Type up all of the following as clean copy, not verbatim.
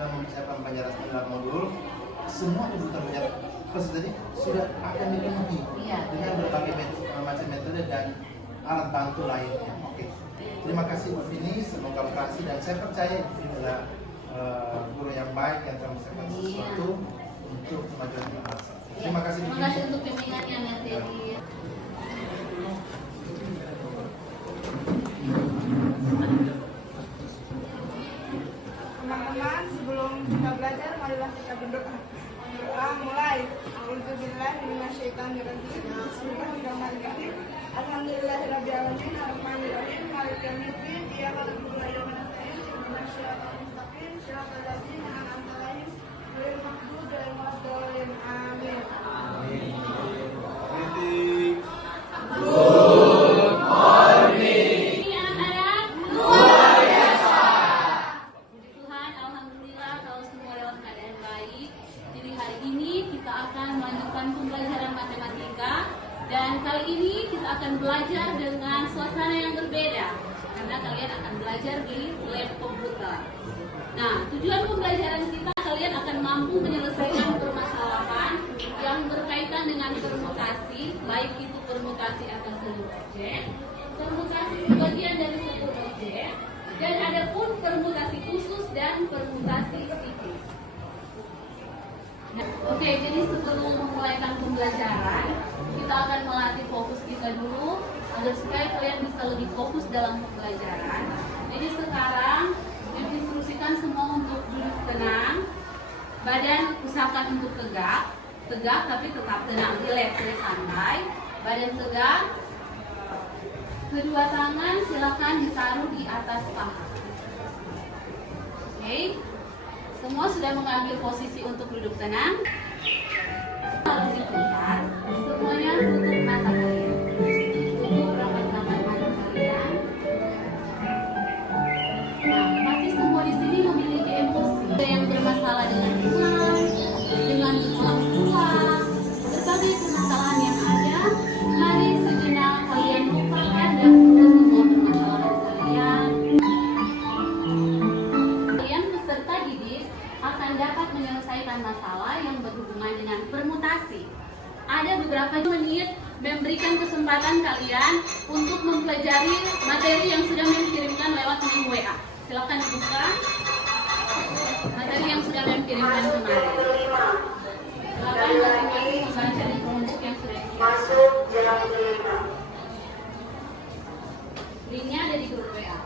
dan mempersiapkan pelajaran 9 modul, semua kebutuhan belajar peserta ini sudah akan dipenuhi dengan berbagai macam metode dan alat bantu lainnya. Oke. Terima kasih Bu Vini, semoga berhasil dan saya percaya Bu Vini adalah guru yang baik yang telah mempersiapkan sesuatu untuk kemajuan bangsa. Terima kasih. Terima kasih untuk bimbingannya nanti. Teman-teman, sebelum kita belajar, marilah kita berdoa. Berdoa mulai. A'udzubillahi minasyaitonirrajim. Bismillahirrahmanirrahim. Alhamdulillahirabbil alamin. Arrahmanirrahim. Maliki yaumiddin. Iyyaka na'budu wa iyyaka nasta'in. Ihdinas siratal mustaqim. Shiratal ladzina an'amta 'alaihim ghairil maghdubi 'alaihim waladdallin. Amin. Pembelajaran matematika, dan kali ini kita akan belajar dengan suasana yang berbeda karena kalian akan belajar di lab komputer. Nah, tujuan pembelajaran kita, kalian akan mampu menyelesaikan permasalahan yang berkaitan dengan permutasi, baik itu permutasi atas seluruh objek, permutasi sebagian dari seluruh objek, dan ada pun permutasi khusus dan permutasi tipis. Oke, jadi sebelum memulaikan pembelajaran, kita akan melatih fokus kita dulu agar supaya kalian bisa lebih fokus dalam pembelajaran. Jadi sekarang diinstruksikan semua untuk duduk tenang, badan usahakan untuk tegak tapi tetap tenang, relax, santai, badan tegak, kedua tangan silakan ditaruh di atas paha. Oke. Semua sudah mengambil posisi untuk duduk tenang. Lalu diputar, semuanya tutup mata kalian. Tutup rapat-rapat mata kalian. Nah, pasti semua di sini memiliki emosi. Ada yang bermasalah dengan uang, dengan orang tua, berbagai permasalahan yang ada. Mari sejenak kalian lupakan dan semua permasalahan kalian. Akan dapat menyelesaikan masalah yang berhubungan dengan permutasi. Ada beberapa menit memberikan kesempatan kalian untuk mempelajari materi yang sudah dikirimkan lewat link WA. Silakan dibuka materi yang sudah dikirimkan kemarin. Silakan masing-masing membaca di Chromebook yang sudah dikirimkan. Linknya ada di grup WA.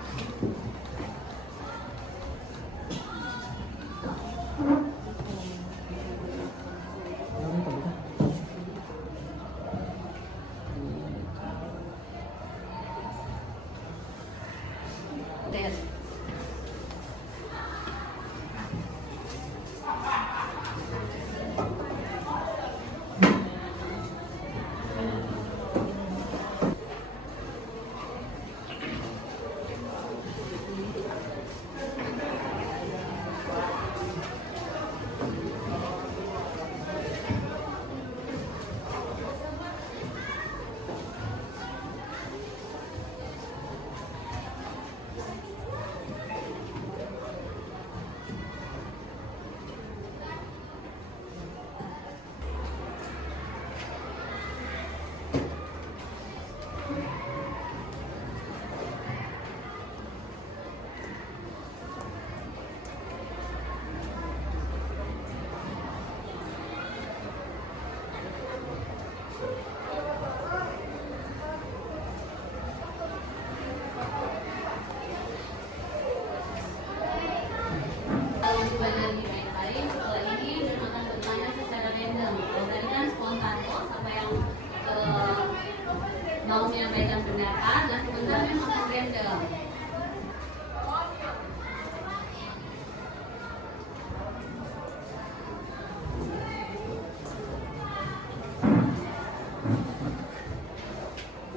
Mau menyampaikan pendapat dan sebenarnya makan random.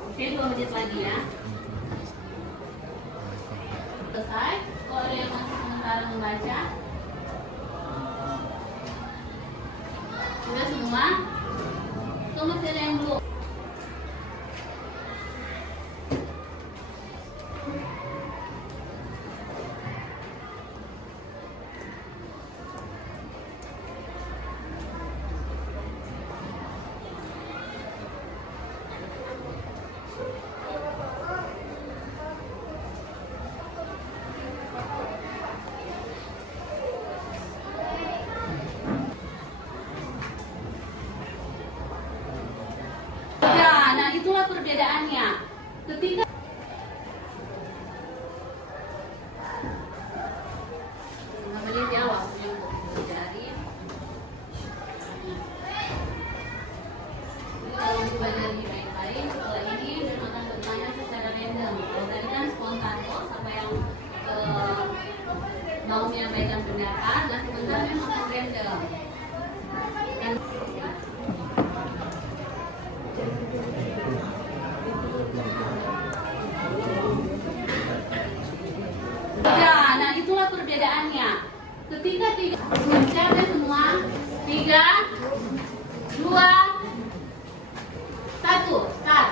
Oke, 2 menit lagi ya. Selesai. Kalau ada yang masih sementara membaca, sudah semua? Atau masih ada yang belum? menyampaikan pendapat dan sebentar Mem akan random. Ya, nah itulah perbedaannya. Ketika tiga, siapkan semua. 3, 2, 1, start.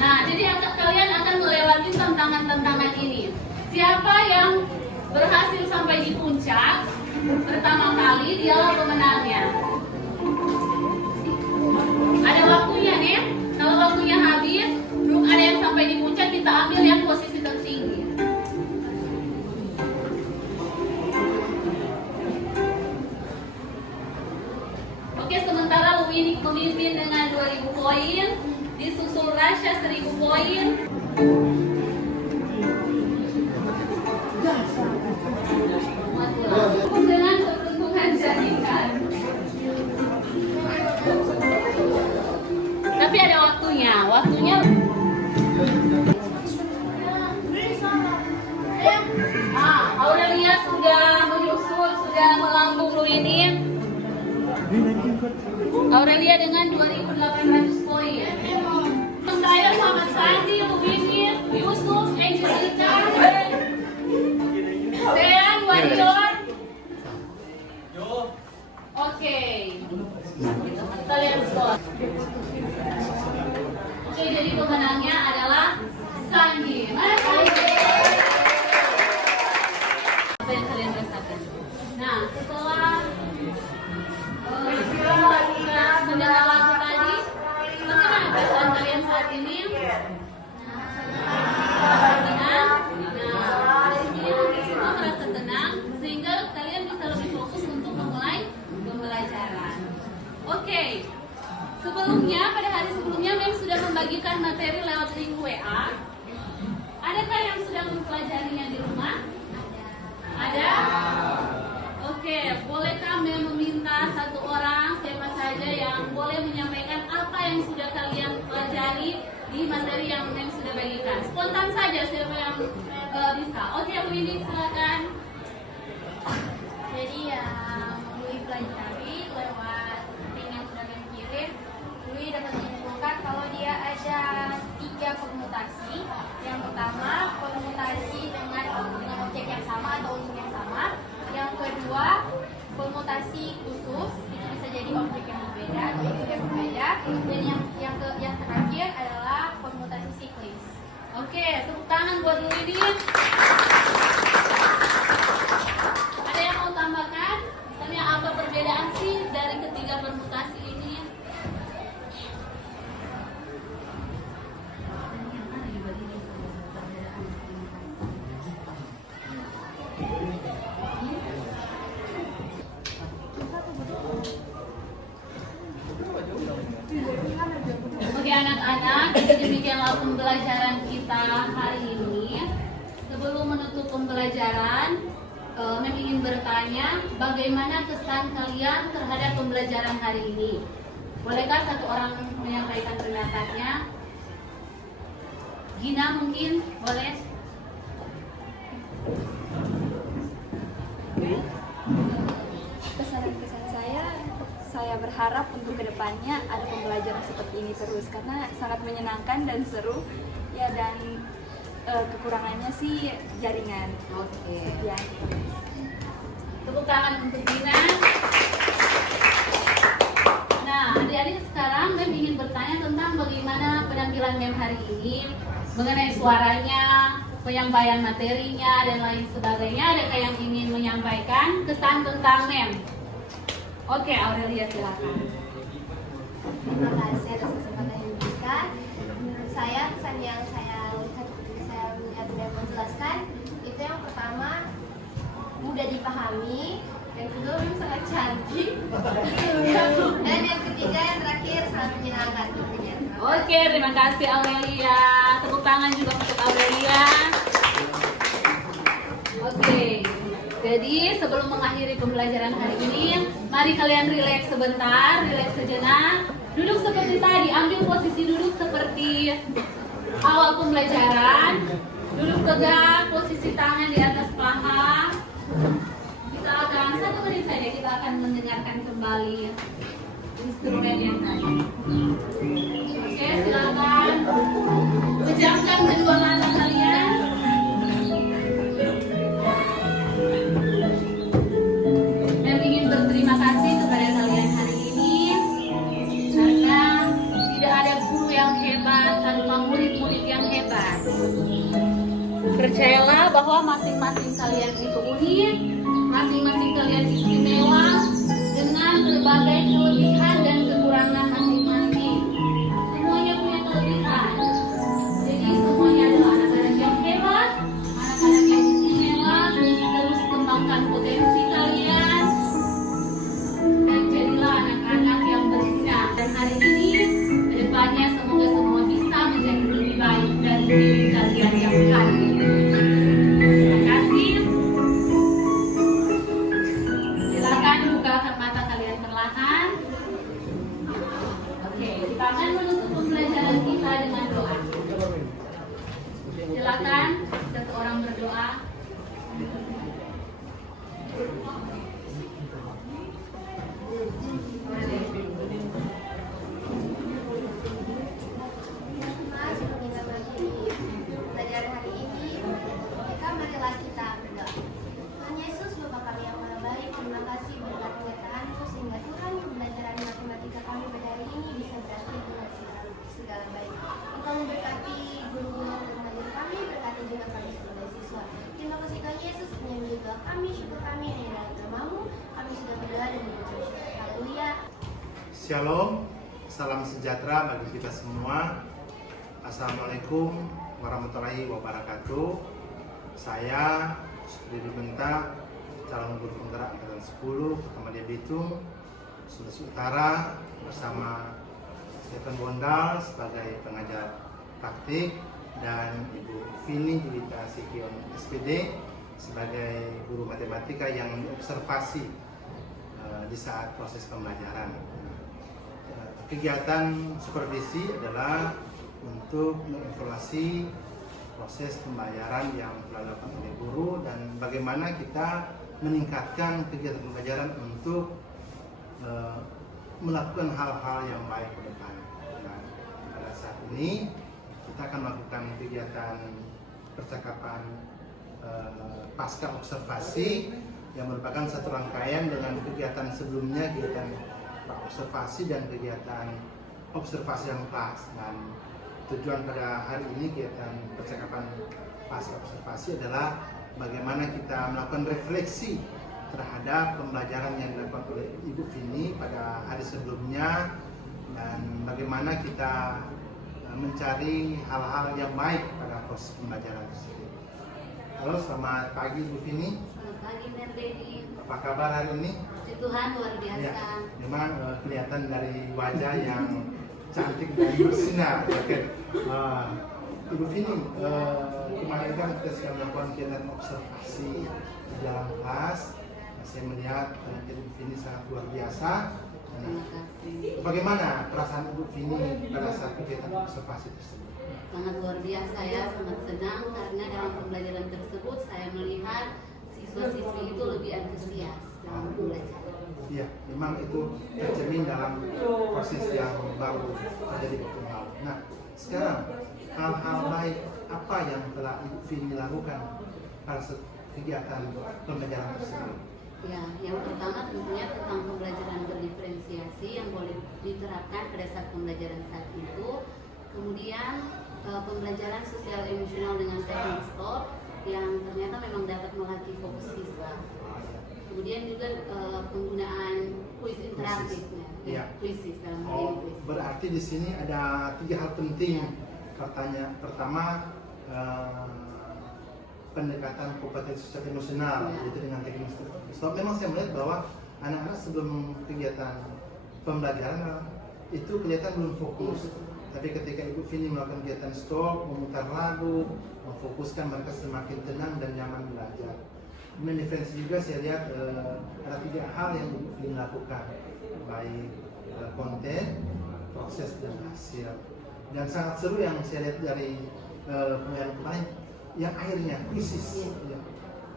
Nah, jadi kalian akan melewati tantangan-tantangan ini. Siapa yang berhasil sampai di puncak pertama kali, dialah pemenangnya. Ada waktunya nih. Kalau waktunya habis, belum ada yang sampai di puncak, kita ambil yang posisi tertinggi. Oke, sementara Luwinik memimpin dengan 2000 poin, disusul Rasya 1000 poin. Dengan keberuntungan jaringan. Tapi ada waktunya. Aurelia sudah menyusul, sudah melambung Luwinik. Aurelia dengan 2800 poin. Saya Muhammad Sandi, Luwinik, Yusuf, Angelita, Sean, Warrior. Oke. Kita lihat skor. Oke, jadi pemenangnya adalah Sandi. Mana Sandi? Apa yang kalian rasakan? Nah, setelah mendengar lagu tadi, bagaimana perasaan kalian saat ini? Tenang. Nah, dari sini semua merasa tenang sehingga kalian bisa lebih fokus untuk memulai pembelajaran. Oke. Sebelumnya, pada hari sebelumnya Mem sudah membagikan materi lewat link WA. Adakah yang sudah mempelajarinya di rumah? Ada? Oke, bolehkah Mem meminta satu orang, siapa saja yang boleh menyampaikan apa yang sudah kalian pelajari di materi yang Mem sudah bagikan? Spontan saja, siapa yang bisa. Oke, Luwinik silakan. Jadi yang Lui pelajari lewat link yang sudah Mem kirim, Lui dapat menyimpulkan kalau dia ada 3 permutasi. Yang pertama, permutasi dengan objek yang sama atau unsur yang sama. Yang kedua, permutasi khusus, itu bisa jadi objek yang berbeda atau unsur yang berbeda. Dan yang terakhir adalah permutasi siklis. Oke, tepuk tangan buat Luwinik. Ada yang mau tambahkan? Misalnya apa perbedaan sih dari ketiga permutasi ini? Oke anak-anak, jadi demikianlah pembelajaran kita hari ini. Sebelum menutup pembelajaran, Mem ingin bertanya, bagaimana kesan kalian terhadap pembelajaran hari ini? Bolehkah satu orang menyampaikan pendapatnya? Gina mungkin, boleh? Pesan-pesan saya berharap untuk kedepannya ada pembelajaran seperti ini terus karena sangat menyenangkan dan seru ya, dan kekurangannya sih jaringan. Oke. Ya. Tepuk tangan untuk Gina. Nah, adik-adik sekarang Mem ingin bertanya tentang bagaimana penampilan Mem hari ini, mengenai suaranya, penyampaian materinya, dan lain sebagainya. Adakah yang ingin menyampaikan kesan tentang Mem? Oke, Aurelia silakan. Terima kasih atas kesempatan yang diberikan. Menurut saya, kesan yang saya lihat ketika saya melihat Mem menjelaskan, itu yang pertama mudah dipahami, yang kedua Mem sangat cantik, dan yang ketiga yang terakhir sangat menyenangkan tentunya. Oke, terima kasih Aurelia. Tepuk tangan juga untuk Aurelia. Oke, jadi sebelum mengakhiri pembelajaran hari ini, mari kalian rileks sebentar, rileks sejenak. Duduk seperti tadi, ambil posisi duduk seperti awal pembelajaran. Duduk tegak, posisi tangan di atas akan mendengarkan kembali instrumen yang tadi. Oke, silakan pejamkan kedua mata kalian. Dan ingin berterima kasih kepada kalian hari ini karena tidak ada guru yang hebat tanpa murid-murid yang hebat. Percayalah bahwa masing-masing kalian itu unik, masing-masing kalian istimewa dengan berbagai kelebihan dan kekurangan masing-masing. Semuanya punya kelebihan. Jadi semuanya adalah anak-anak yang hebat, anak-anak yang istimewa. Terus kembangkan potensi kalian dan jadilah anak-anak yang berguna. Dan hari ini kedepannya semoga semua bisa menjadi lebih baik dari diri kalian yang hari ini. Terima kasih. Silakan bukakan mata kalian perlahan. Oke, kita akan menutup pembelajaran kita dengan doa. Silakan satu orang berdoa. Mas, sebelum kita mengakhiri pelajaran hari ini, maka marilah kita berdoa. Tuhan Yesus, Bapa kami yang maha baik, terima kasih berkat penyertaan-Mu sehingga Tuhan pembelajaran matematika kami pada hari ini bisa berakhir dengan segala baik. Engkau memberkati guru-guru dan pengajar kami, berkati juga kami sebagai siswa. Terima kasih Tuhan Yesus, menyambut doa kami, syukur kami hanya dalam nama-Mu. Kami sudah berdoa dan bersyukur. Haleluya. Shalom, salam sejahtera bagi kita semua. Assalamualaikum warahmatullahi wabarakatuh. Saya Supri Benta, calon guru penggerak angkatan 10 Pertama Dia Bitung, Sulawesi Utara, bersama Stephen Bondal sebagai pengajar praktik dan Ibu Vini Julita Sikion SPD sebagai guru matematika yang mengobservasi di saat proses pembelajaran. Kegiatan supervisi adalah untuk mengevaluasi proses pembelajaran yang telah dilakukan oleh guru dan bagaimana kita meningkatkan kegiatan pembelajaran untuk melakukan hal-hal yang baik ke depan. Nah, pada saat ini kita akan melakukan kegiatan percakapan pasca observasi yang merupakan satu rangkaian dengan kegiatan sebelumnya, kegiatan observasi dan kegiatan observasi yang kelas. Dan tujuan pada hari ini kegiatan percakapan pasca observasi adalah bagaimana kita melakukan refleksi terhadap pembelajaran yang dilakukan oleh Ibu Vini pada hari sebelumnya dan bagaimana kita mencari hal-hal yang baik pada proses pembelajaran tersebut. Halo, selamat pagi Ibu Vini. Selamat pagi Merleni. Apa kabar hari ini? Puji Tuhan luar biasa. Ya, memang kelihatan dari wajah yang cantik dan bersinar. Oke. Ibu Vini, kemarin kan kita sedang melakukan kegiatan observasi di dalam kelas. Saya melihat Ibu Vini sangat luar biasa. Terima kasih. Bagaimana perasaan Ibu Vini pada saat kegiatan observasi tersebut? Sangat luar biasa ya, sangat senang karena dalam pembelajaran tersebut saya melihat siswa-siswi itu lebih antusias dalam belajar. Iya, memang itu tercermin dalam proses yang baru terjadi waktu lalu. Nah, sekarang hal-hal baik apa yang telah Ibu Vini lakukan pada kegiatan pembelajaran tersebut? Ya, yang pertama tentunya tentang pembelajaran berdiferensiasi yang boleh diterapkan pada saat pembelajaran saat itu. Kemudian pembelajaran sosial emosional dengan teknik STOP yang ternyata memang dapat melatih fokus siswa. Kemudian juga penggunaan kuis interaktif, ya. kuisis dalam hal Oh, ini. berarti di sini ada 3 hal penting. Katanya pertama pendekatan kompetensi sosial emosional, Ya. yaitu dengan teknik STOP. Memang saya melihat bahwa anak-anak sebelum kegiatan pembelajaran itu kelihatan belum fokus. Tapi ketika Ibu Vini melakukan kegiatan STOP, memutar lagu, memfokuskan, mereka semakin tenang dan nyaman belajar. Kemudian diferensi juga saya lihat ada 3 hal yang Ibu Vini lakukan, baik konten, proses, dan hasil. Dan sangat seru yang saya lihat dari pembelajaran kemarin, yang akhirnya krisis. Ya.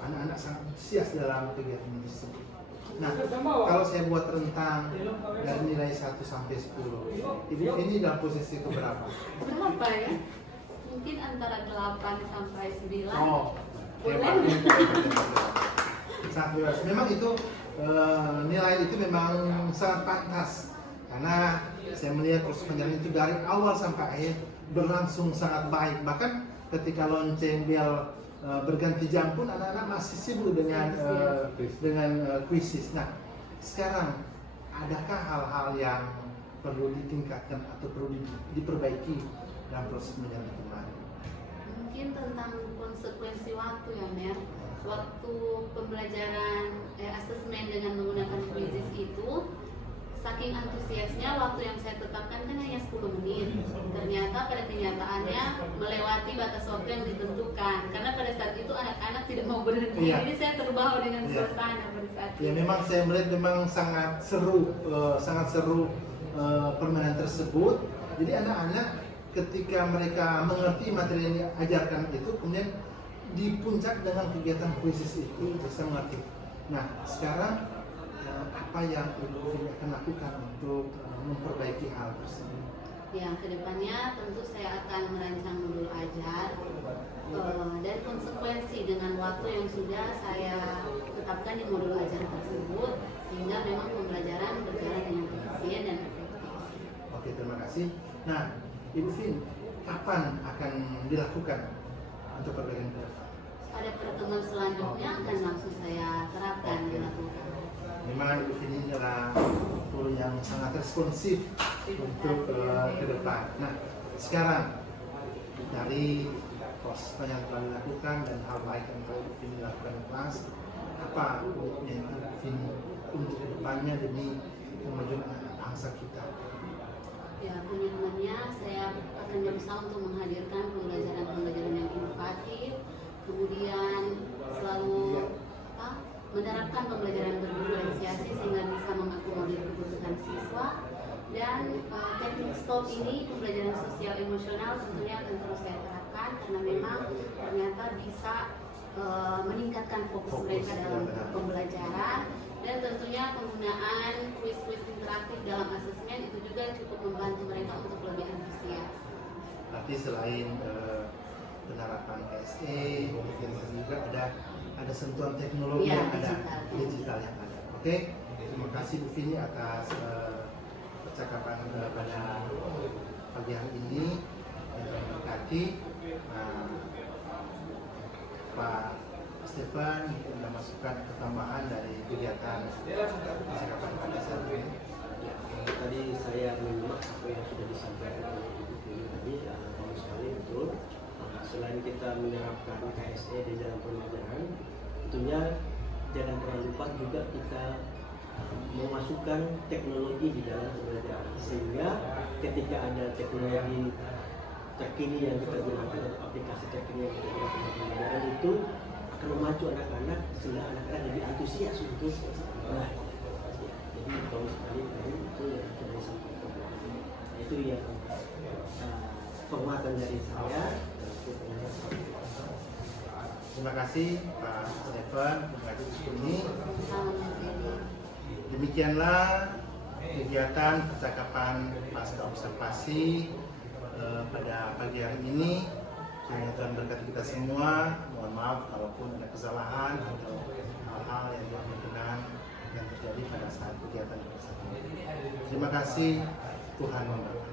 Anak-anak sangat antusias dalam kegiatan tersebut. Nah, kalau saya buat rentang dari nilai 1 sampai 10, Ibu ini dalam posisi keberapa? Berapa ya? Mungkin antara 8 sampai 9. Oh, Boleh. Sangat bebas. Memang itu nilai itu memang sangat pantas karena saya melihat proses penjalanan itu dari awal sampai akhir berlangsung sangat baik. Bahkan ketika lonceng bel berganti jam pun anak-anak masih sibuk dengan kuisis. Nah, sekarang adakah hal-hal yang perlu ditingkatkan atau perlu diperbaiki dalam proses penjalanan kemarin? Mungkin tentang konsekuensi waktu ya, Mer. Waktu pembelajaran asesmen dengan menggunakan quizzes itu, saking antusiasnya waktu yang saya tetapkan kan hanya 10 menit. Ternyata pada kenyataannya melewati batas waktu yang ditentukan. Karena pada saat itu anak-anak tidak mau berhenti. Iya. Jadi saya terbawa dengan Iya. suasana pada saat itu. Ya memang saya melihat memang sangat seru permainan tersebut. Jadi anak-anak ketika mereka mengerti materi yang diajarkan itu, kemudian di puncak dengan kegiatan kuisis itu bisa mengerti. Nah sekarang apa yang Ibu akan lakukan untuk memperbaiki hal tersebut? Ya, kedepannya tentu saya akan merancang modul ajar dan konsekuensi dengan waktu yang sudah saya tetapkan di modul ajar tersebut, sehingga memang pembelajaran berjalan dengan efisien dan efektif. Oke, terima kasih. Nah, Ibu Vin, kapan akan dilakukan untuk perbaikan ke depan? Pada pertemuan selanjutnya akan langsung saya terapkan dilakukan. Memang Ibu Vin ini adalah guru yang sangat responsif untuk ke depan. Nah, sekarang dari proses yang telah dilakukan dan hal baik yang telah Ibu Vin lakukan di kelas, apa yang Ibu Vin untuk ke depannya demi kemajuan anak bangsa kita? Ya, komitmennya saya akan berusaha untuk menghadirkan pembelajaran yang inovatif, kemudian selalu menerapkan pembelajaran berdiferensiasi sehingga bisa mengakomodir kebutuhan siswa, dan teknik STOP ini pembelajaran sosial emosional tentunya akan terus saya terapkan karena memang ternyata bisa meningkatkan fokus mereka dalam pembelajaran, dan tentunya penggunaan kuis-kuis interaktif dalam asesmen itu juga cukup membantu mereka untuk lebih antusias. Tapi selain penerapan KSE, juga ada sentuhan teknologi Ya, yang ada, digital yang ada. Oke, terima kasih Bu Vini atas percakapan pada pagi hari ini. Yang kami berkati, Pak Stefan sudah masukkan ketambahan dari kegiatan percakapan pada saat ini. Ya, tadi saya menyimak apa yang sudah disampaikan oleh Ibu Vini tadi, bagus sekali, betul. Selain kita menerapkan KSE di dalam pembelajaran, tentunya jangan pernah lupa juga kita memasukkan teknologi di dalam pembelajaran, sehingga ketika ada teknologi terkini yang kita gunakan atau aplikasi terkini yang kita gunakan dalam pembelajaran itu akan memacu anak-anak sehingga anak-anak lebih antusias untuk belajar. Jadi bagus sekali itu yang sudah disampaikan. Itu yang penguatan dari saya. Terima kasih Pak Stefan, terima kasih Bu Vini. Demikianlah kegiatan percakapan pasca observasi pada pagi hari ini. Semoga Tuhan berkati kita semua. Mohon maaf kalaupun ada kesalahan atau hal-hal yang tidak berkenan yang terjadi pada saat kegiatan tersebut. Terima kasih, Tuhan memberkati.